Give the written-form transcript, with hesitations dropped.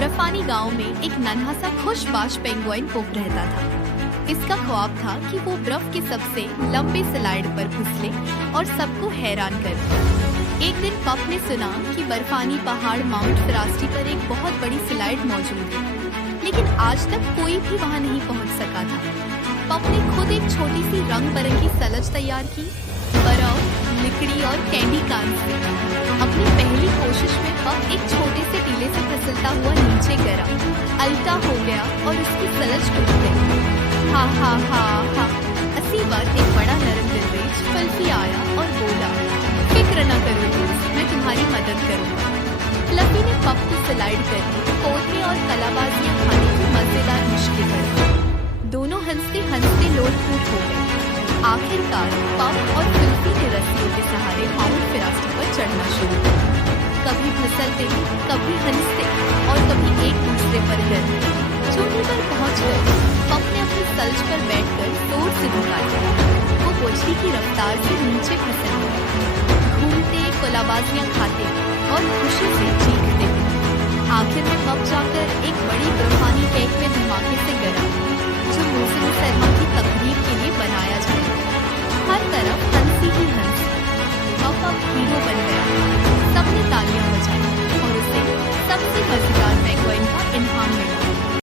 बर्फानी गांव में एक नन्हा सा खुशबाश पेंगुइन पुप रहता था। इसका ख्वाब था कि वो बर्फ के सबसे लंबे स्लाइड पर फिसले और सबको हैरान करे। एक दिन पप ने सुना कि बर्फानी पहाड़ माउंट फिरास्टी पर एक बहुत बड़ी स्लाइड मौजूद है, लेकिन आज तक कोई भी वहां नहीं पहुंच सका था। पप ने खुद एक छोटी सी रंग बिरंगी सलज तैयार की, बर्फ, लकड़ी और कैंडी कान से। अपनी पहली कोशिश में पप एक छोटे से टीले से फिसलता हुआ नीचे गिरा, उल्टा हो गया और उसकी सलज टूट गई। हा हा हा हा। इसी वक्त एक बड़ा नरम दरवेश फ्लफी आया और बोला, फिक्र न करो दोस्त, मैं तुम्हारी मदद करूंगा। फ्लफी ने पप को स्लाइड करके कूदने और कलाबाजियां खाने की मजेदार मुश्किल कर। दोनों हंसते हंसते लोटपोट हो गए। आखिरकार पप और फ्लफी ने रस्सियों के सहारे माउंट फिरास्टी पर चढ़ना शुरू किया। कभी फिसलते, कभी हंसते और कभी एक दूसरे पर गिरते। चोटी पर पहुंच गए। पप ने अपनी सल्ज पर बैठकर जोर से धुकाया। वो बोझी की रफ्तार से नीचे फिसल गया। घूमते, कलाबाजियां खाते और खुशी से चीखते। आखिर में पप जाकर